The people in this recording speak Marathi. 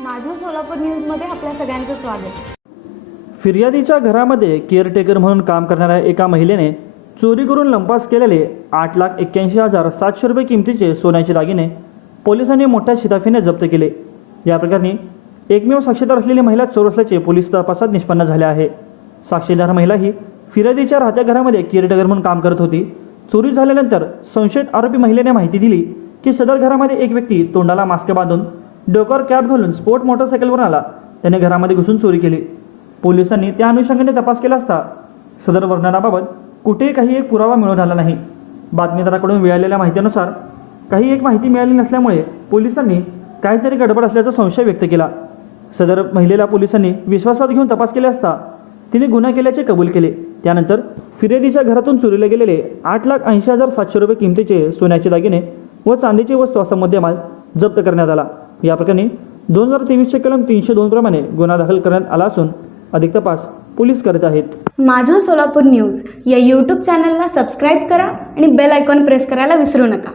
माझं सोलापूर न्यूजमध्ये आपल्या सगळ्यांचं स्वागत. फिर्यादीच्या घरामध्ये केअरटेकर म्हणून काम करणाऱ्या एका महिलेने चोरी करून लंपास केलेले आठ लाख एक्क्याऐंशी हजार सातशे रुपये किमतीचे सोन्याचे दागिने पोलिसांनी मोठ्या शिताफीने जप्त केले. या प्रकरणी एकमेव साक्षीदार असलेली महिला चोर असल्याचे पोलीस तपासात निष्पन्न झाले आहे. साक्षीदार महिला ही फिर्यादीच्या राहत्या घरामध्ये केअरटेकर म्हणून काम करत होती. चोरी झाल्यानंतर संशयित आरोपी महिलेने माहिती दिली की सदर घरामध्ये एक व्यक्ती तोंडाला मास्क बांधून डोक्यावर कॅप घालून स्पोर्ट मोटरसायकलवर आला. त्याने घरामध्ये घुसून चोरी केली. पोलिसांनी त्या अनुषंगाने तपास केला असता. सदर वर्णनाबाबत कुठेही काही एक पुरावा मिळून आला नाही. बातमीदाराकडून मिळालेल्या माहितीनुसार काही एक माहिती मिळाली नसल्यामुळे पोलिसांनी काहीतरी गडबड असल्याचा संशय व्यक्त केला. सदर महिलेला पोलिसांनी विश्वासात घेऊन तपास केला असता तिने गुन्हा केल्याचे कबूल केले. त्यानंतर फिर्यादीच्या घरातून चोरीला गेलेले आठ लाख ऐंशी हजार सातशे रुपये किमतीचे सोन्याचे दागिने व चांदीची वस्तू असा मुद्देमाल जप्त करण्यात आला. या प्रकरणी दोन हजार तेवीसचे कलम तीनशे दोन प्रमाणे गुन्हा दाखल करण्यात आला असून अधिक तपास पोलीस करत आहेत. माझं सोलापूर न्यूज या यूट्यूब चॅनलला सबस्क्राईब करा आणि बेल आयकॉन प्रेस करायला विसरू नका.